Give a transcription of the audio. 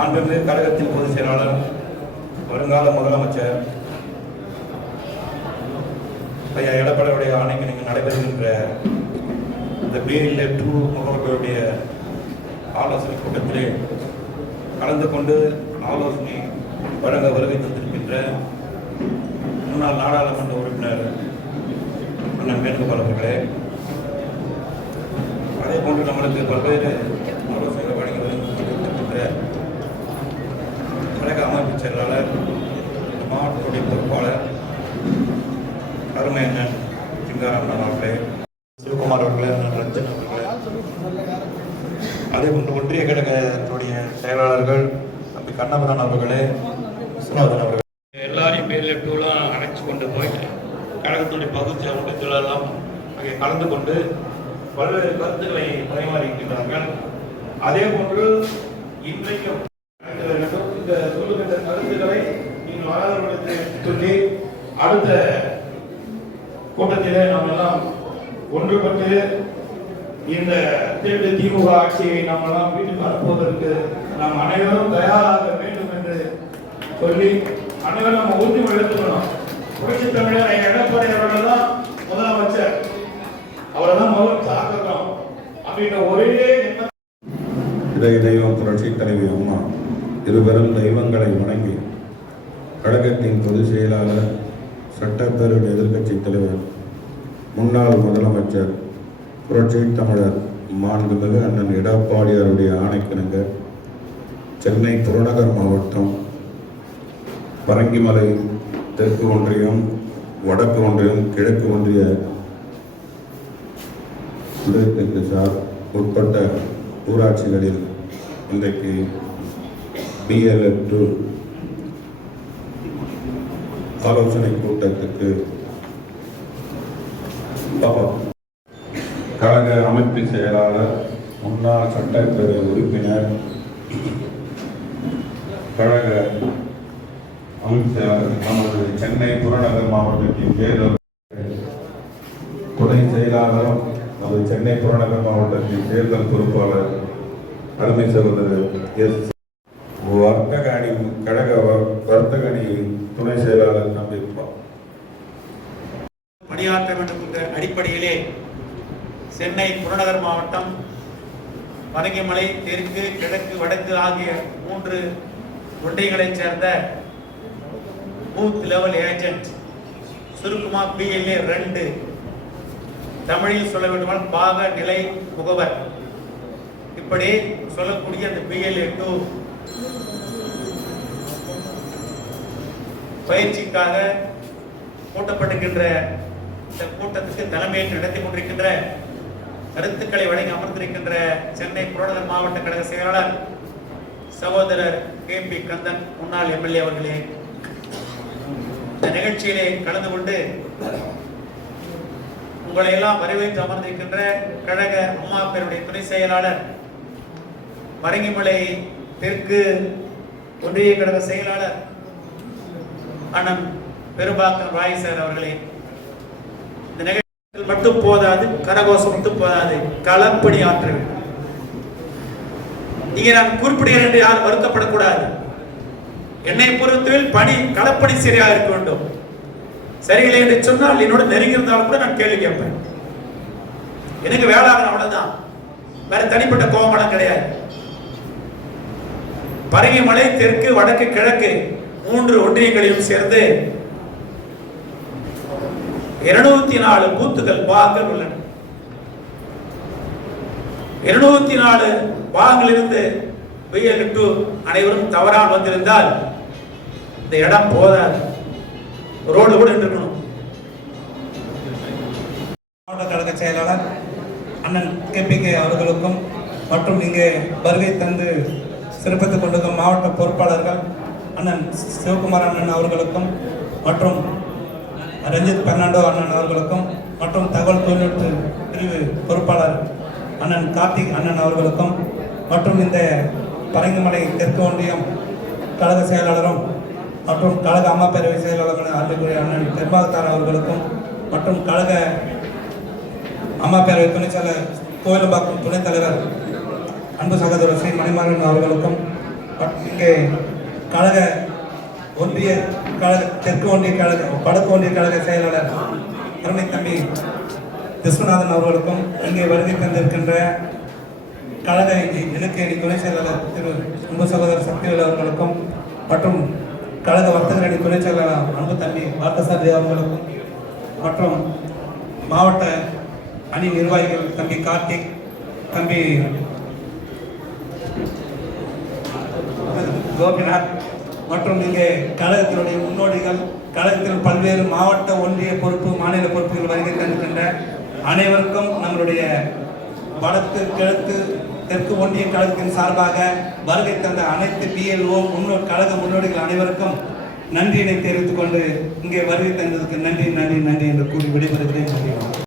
மாண்புமிகு கழகத்தின் பொதுச் செயலாளர் வருங்கால முதலமைச்சர் ஐயா எடப்பாடியுடைய ஆணைக்கு நீங்கள் நடைபெறுகின்ற இந்த பிஎல்ஏ டூ முகவர்களுடைய ஆலோசனை கூட்டத்திலே கலந்து கொண்டு ஆலோசனை வழங்க வருகை தந்திருக்கின்ற முன்னாள் நாடாளுமன்ற உறுப்பினர் அண்ணன் வேணுகோபால் அவர்களே. அதே போன்று நம்மளுக்கு பல்வேறு ஆலோசனை வழங்கி வருகின்ற செயலாளர் மாவட்டத்துடைய பொறுப்பாளர் அருமை சிங்காரண்ணன் அவர்களே சிவகுமார் அவர்களே ரஞ்சன் அவர்களே. அதே போன்று ஒன்றிய கழகத்துடைய செயலாளர்கள் தம்பி கண்ணபுரன் அவர்களே விஸ்வநாதன் அவர்கள். எல்லாரையும் பேரில் டூலாம் அழைச்சி கொண்டு போய் கழகத்துடைய பகுதி அமைப்புகளெல்லாம் அங்கே கலந்து கொண்டு பல்வேறு கருத்துக்களை பரிமாறியிருக்கிறார்கள் அதே போன்று இன்றைக்கும் இந்த சொல்லுகின்ற கருத்துக்களை நீங்கள் வராதவர்களுக்கு சொல்லி அடுத்த கூட்டத்திலே நாம் எல்லாம் ஒன்றுபட்டு இந்த திருட்டு திமுக ஆட்சியை நாம் எல்லாம் வீட்டுக்கு அனுப்புவதற்கு நாம் அனைவரும் தயாராக வேண்டும் என்று சொல்லி அனைவரும் நம்ம உறுதிமொழி எடுத்துக்கணும். புரட்சி தமிழர் எடப்பாடி அவர்கள் தான் முதலமைச்சர். அவரை தான் முதல் ஆக்குறோம் அப்படின்ற ஒரே இதை தெய்வம் புரட்சி தலைவி அம்மா இருவரும் தெய்வங்களை வணங்கி கழகத்தின் பொதுச் செயலாளர் சட்டப்பேரவை எதிர்க்கட்சி தலைவர் முன்னாள் முதலமைச்சர் புரட்சி தமிழர் மாண்புமிகு அண்ணன் எடப்பாடியாருடைய ஆணைக்கிணங்க சென்னை புறநகர் மாவட்டம் பரங்கிமலை தெற்கு ஒன்றியம் வடக்கு ஒன்றியம் கிழக்கு ஒன்றிய முதலீட்டு சார் உட்பட்ட ஊராட்சிகளில் இன்றைக்கு பிஎல்எட் டூ ஆலோசனை கூட்டத்துக்கு கழக அமைப்பு செயலாளர் முன்னாள் சட்டப்பேரவை உறுப்பினர் கழக அமைப்பு நமது சென்னை புறநகர் மாவட்டத்தின் தேர்தல் துணை செயலாளரும் நமது சென்னை புறநகர் மாவட்டத்தின் தேர்தல் பொறுப்பாளர் அருமை சகோதரர் எஸ். வர்த்தக அணி கழக வர்த்தக அணி துணை செயலாளர் தம்பி பணியாற்ற வேண்டும் என்ற அடிப்படையிலே சென்னை புறநகர் மாவட்டம் பரங்கிமலை தெற்கு கிழக்கு வடக்கு ஆகிய மூன்று ஒன்றியங்களைச் சேர்ந்த பூத் லெவல் ஏஜென்ட் சுருக்குமா பிஎல்ஏ ரெண்டு. தமிழில் சொல்ல வேண்டுமானால் பாக நிலை முகவர். இப்படி சொல்லக்கூடிய அந்த பிஎல்ஏ டூ பயிற்சிக்காக கூட்டப்பட்டிருக்கின்ற இந்த கூட்டத்துக்கு தலைமையேற்று நடத்தி கொண்டிருக்கின்ற கருத்துக்களை வழங்கி அமர்ந்திருக்கின்ற சென்னை புறநகர் மாவட்ட கழக செயலாளர் சகோதரர் கே பி கந்தன் முன்னாள் எம்எல்ஏ அவர்களே. இந்த நிகழ்ச்சியிலே கலந்து கொண்டு உங்களை எல்லாம் வரவேற்று அமர்ந்திருக்கின்ற கழக அம்மா பேருடைய துணை செயலாளர் மரங்கிமலை தெற்கு ஒன்றிய கழக செயலாளர் அண்ணன் பெரும்பாக்கம் ராய் சார் அவர்களே இந்த நிகழ்ச்சியில் மட்டும் போதாது கரகோஷம் மட்டும் போதாது களப்பணி ஆற்ற வேண்டும் இங்கே நான் குறிப்பிடுகிறேன் என்று யாரும் வருத்தப்படக்கூடாது. என்னை பொறுத்தவரையில் பணி களப்பணி சரியாக இருக்க வேண்டும். சரியில்லை என்று சொன்னால் என்னோட நெருங்கி இருந்தாலும் கூட நான் கேள்வி கேட்பேன். எனக்கு வேளாண் அவ்வளவுதான். வேற தனிப்பட்ட கோபமெல்லாம் கிடையாது. பரங்கிமலை தெற்கு வடக்கு கிழக்கு மூன்று ஒன்றியங்களையும் சேர்ந்து இருநூத்தி நாலு பூத்துகள் பாகங்கள் உள்ளன. இருநூத்தி நாலு பாகங்களிலிருந்து பிஎல் அனைவரும் தவறால் வந்திருந்தால் இந்த இடம் போதாது. ரோடு கூட இருக்கணும் மாவட்ட கழக செயலாளர் அண்ணன் கேபிகே அவர்களுக்கும் மற்றும் இங்கே வருகை தந்து சிறப்பித்துக் கொண்டிருக்கும் மாவட்ட பொறுப்பாளர்கள் அண்ணன் சிவகுமார் அண்ணன் அவர்களுக்கும் மற்றும் ரஞ்சித் பெர்னாண்டோ அண்ணன் அவர்களுக்கும் மற்றும் தகவல் தொழில்நுட்ப பிரிவு பொறுப்பாளர் அண்ணன் கார்த்திக் அண்ணன் அவர்களுக்கும் மற்றும் இந்த பரங்கிமலை தெற்கு ஒன்றியம் கழக செயலாளரும் மற்றும் கழக அம்மா பேரவை செயலாளர்கள் அருள்குரிய அண்ணன் பெருமாத்தார் அவர்களுக்கும் மற்றும் கழக அம்மா பேரவை துணைச் செயலர் கோயிலம்பாக்கம் துணைத் தலைவர் அன்பு சகோதரர் ஸ்ரீ மணிமாறன் அவர்களுக்கும். இங்கே கழக ஒன்றிய கழக தெற்கு ஒன்றிய கழக வடக்கு ஒன்றிய கழக செயலாளர் அருமை தம்பி விஸ்வநாதன் அவர்களுக்கும் இங்கே வருகை தந்திருக்கின்ற கழக இலக்கிய துணை செயலாளர் திரு அன்பு சகோதரர் சக்திவேல் அவர்களுக்கும் மற்றும் கழக வர்த்தக அணி துணை செயலாளர் அன்பு தம்பி பார்த்தசாரதி அவர்களுக்கும் மற்றும் மாவட்ட அணி நிர்வாகிகள் தம்பி கார்த்திக் தம்பி கோபிநாத் மற்றும் இங்கே கழகத்தினுடைய முன்னோடிகள் கழகத்தில் பல்வேறு மாவட்ட ஒன்றிய பொறுப்பு மாநில பொறுப்புகள் வருகை தந்திருக்கின்ற அனைவருக்கும் நம்மளுடைய வடக்கு கிழக்கு தெற்கு ஒன்றிய கழகத்தின் சார்பாக வருகை தந்த அனைத்து பிஎல்ஓ முன்னோ கழக முன்னோடிகள் அனைவருக்கும் நன்றியினை தெரிவித்துக் கொண்டு இங்கே வருகை தந்ததுக்கு நன்றி நன்றி நன்றி என்று கூறி விடைபெறுகிறேன்.